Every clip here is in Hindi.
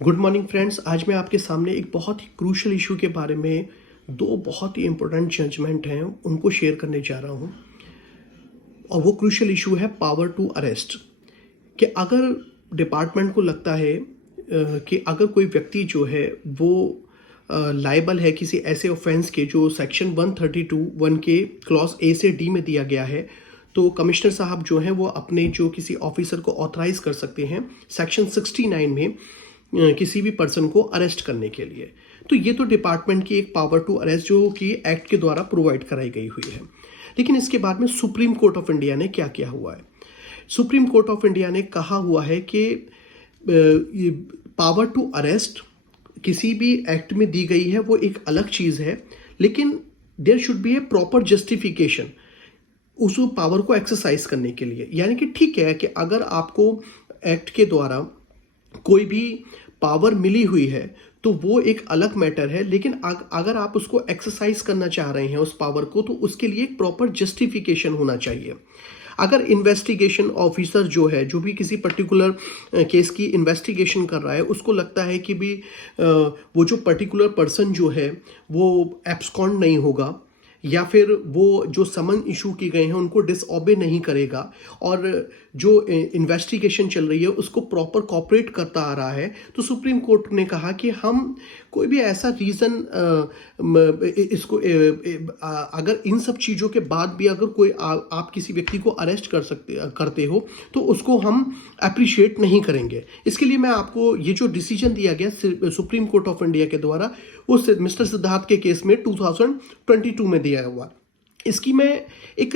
Good morning friends. आज मैं आपके सामने एक बहुत ही क्रूशल इशू के बारे में दो बहुत ही इम्पोर्टेंट जजमेंट हैं उनको शेयर करने जा रहा हूं। और वो क्रूशल इशू है पावर टू अरेस्ट। कि अगर डिपार्टमेंट को लगता है कि अगर कोई व्यक्ति जो है वो लायबल है किसी ऐसे ऑफेंस के जो सेक्शन 132(1) के क्लॉज ए से डी में दिया गया है, तो कमिश्नर साहब जो हैं वो अपने जो किसी ऑफिसर को ऑथराइज कर सकते हैं सेक्शन 69 में किसी भी पर्सन को अरेस्ट करने के लिए। तो ये तो डिपार्टमेंट की एक पावर टू अरेस्ट जो कि एक्ट के द्वारा प्रोवाइड कराई गई हुई है। लेकिन इसके बाद में सुप्रीम कोर्ट ऑफ इंडिया ने क्या किया हुआ है? सुप्रीम कोर्ट ऑफ इंडिया ने कहा हुआ है कि पावर टू अरेस्ट किसी भी एक्ट में दी गई है वो एक अलग चीज़ है, लेकिन there should be a proper justification उस पावर को एक्सरसाइज करने के लिए। यानी कि ठीक है कि अगर आपको एक्ट के द्वारा कोई भी पावर मिली हुई है तो वो एक अलग मैटर है, लेकिन अगर आप उसको एक्सरसाइज करना चाह रहे हैं उस पावर को, तो उसके लिए एक प्रॉपर जस्टिफिकेशन होना चाहिए। अगर इन्वेस्टिगेशन ऑफिसर जो है जो भी किसी पर्टिकुलर केस की इन्वेस्टिगेशन कर रहा है, उसको लगता है कि भी वो जो पर्टिकुलर पर्सन जो है वो एब्सकॉन्ड नहीं होगा या फिर वो जो समन इशू की गए हैं उनको डिसऑबे नहीं करेगा और जो इन्वेस्टिगेशन चल रही है उसको प्रॉपर कॉपरेट करता आ रहा है, तो सुप्रीम कोर्ट ने कहा कि हम कोई भी ऐसा रीज़न इसको अगर इन सब चीज़ों के बाद भी अगर कोई आप किसी व्यक्ति को अरेस्ट करते हो तो उसको हम अप्रिशिएट नहीं करेंगे। इसके लिए मैं आपको ये जो डिसीजन दिया गया सुप्रीम कोर्ट ऑफ इंडिया के द्वारा वो मिस्टर सिद्धार्थ के केस में 2022 में दिया हुआ। इसकी मैं एक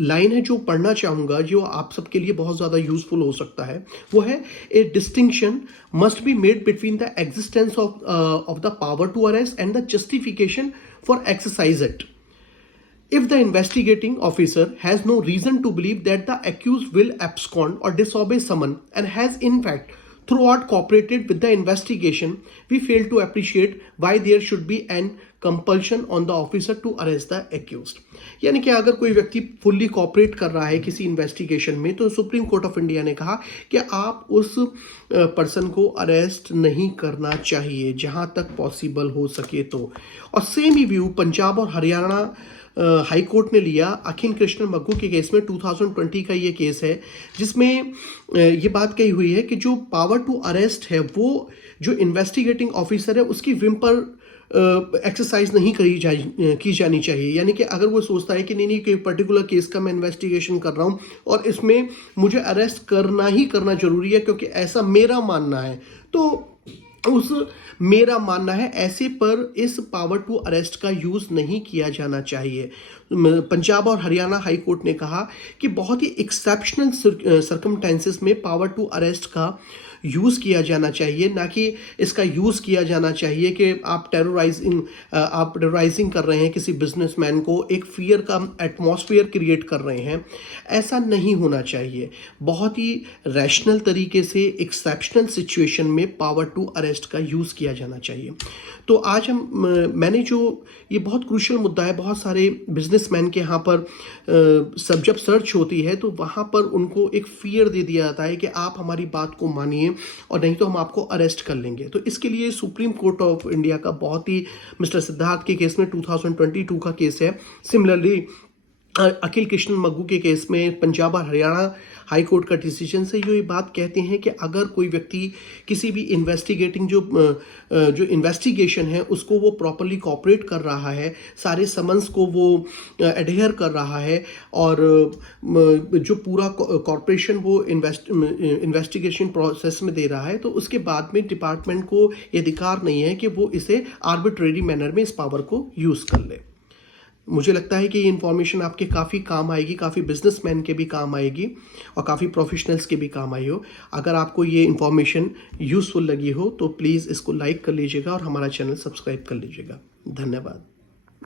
लाइन है जो पढ़ना चाहूँगा जो आप सबके लिए बहुत ज़्यादा यूजफुल हो सकता है। वो है a distinction must be made between the existence of the power to arrest and the justification for exercise it. If the investigating officer has no reason to believe that the accused will abscond or disobey summon and has in fact throughout cooperated with the investigation, we fail to appreciate why there should be an compulsion on the officer to arrest the accused। यानी कि अगर कोई व्यक्ति फुल्ली कॉपरेट कर रहा है किसी इन्वेस्टिगेशन में, तो सुप्रीम कोर्ट ऑफ इंडिया ने कहा कि आप उस पर्सन को अरेस्ट नहीं करना चाहिए जहां तक पॉसिबल हो सके तो। और सेम ही व्यू पंजाब और हरियाणा हाई कोर्ट ने लिया अखिल कृष्ण मग्गू के केस में। 2020 का ये केस है जिसमें ये बात कही हुई है कि जो पावर टू अरेस्ट है वो जो इन्वेस्टिगेटिंग ऑफिसर है उसकी विम पर एक्सरसाइज नहीं की जानी चाहिए। यानी कि अगर वो सोचता है कि नहीं कोई पर्टिकुलर केस का मैं इन्वेस्टिगेशन कर रहा हूँ और इसमें मुझे अरेस्ट करना ही करना जरूरी है क्योंकि ऐसा मेरा मानना है, तो उस मेरा मानना है ऐसे पर इस पावर टू अरेस्ट का यूज़ नहीं किया जाना चाहिए। पंजाब और हरियाणा हाई कोर्ट ने कहा कि बहुत ही एक्सेप्शनल सर्कमस्टेंसेस में पावर टू अरेस्ट का यूज़ किया जाना चाहिए, ना कि इसका यूज़ किया जाना चाहिए कि आप टेरराइजिंग कर रहे हैं किसी बिजनेसमैन को, एक फियर का एटमॉस्फेयर क्रिएट कर रहे हैं। ऐसा नहीं होना चाहिए। बहुत ही रैशनल तरीके से एक्सेप्शनल सिचुएशन में पावर टू अरेस्ट का यूज़ किया जाना चाहिए। तो आज मैंने जो ये बहुत क्रूशियल मुद्दा है, बहुत सारे बिजनेसमैन के यहाँ पर जब सर्च होती है तो वहाँ पर उनको एक फियर दे दिया जाता है कि आप हमारी बात को मानिए और नहीं तो हम आपको अरेस्ट कर लेंगे। तो इसके लिए सुप्रीम कोर्ट ऑफ इंडिया का बहुत ही मिस्टर सिद्धार्थ के केस में 2022 का केस है। सिमिलरली अखिल कृष्ण मग्गू के केस में पंजाब और हरियाणा हाई कोर्ट का डिसीजन से ये बात कहते हैं कि अगर कोई व्यक्ति किसी भी इन्वेस्टिगेटिंग जो इन्वेस्टिगेशन है उसको वो प्रॉपरली कॉपरेट कर रहा है, सारे समन्स को वो एडहेयर कर रहा है और जो पूरा कॉर्पोरेशन वो इन्वेस्टिगेशन प्रोसेस में दे रहा है, तो उसके बाद में डिपार्टमेंट को ये अधिकार नहीं है कि वो इसे आर्बिट्रेरी मैनर में इस पावर को यूज़ कर ले। मुझे लगता है कि ये इन्फॉर्मेशन आपके काफ़ी काम आएगी, काफ़ी बिजनेसमैन के भी काम आएगी और काफ़ी प्रोफेशनल्स के भी काम आई हो। अगर आपको ये इन्फॉर्मेशन यूज़फुल लगी हो तो प्लीज़ इसको लाइक कर लीजिएगा और हमारा चैनल सब्सक्राइब कर लीजिएगा। धन्यवाद।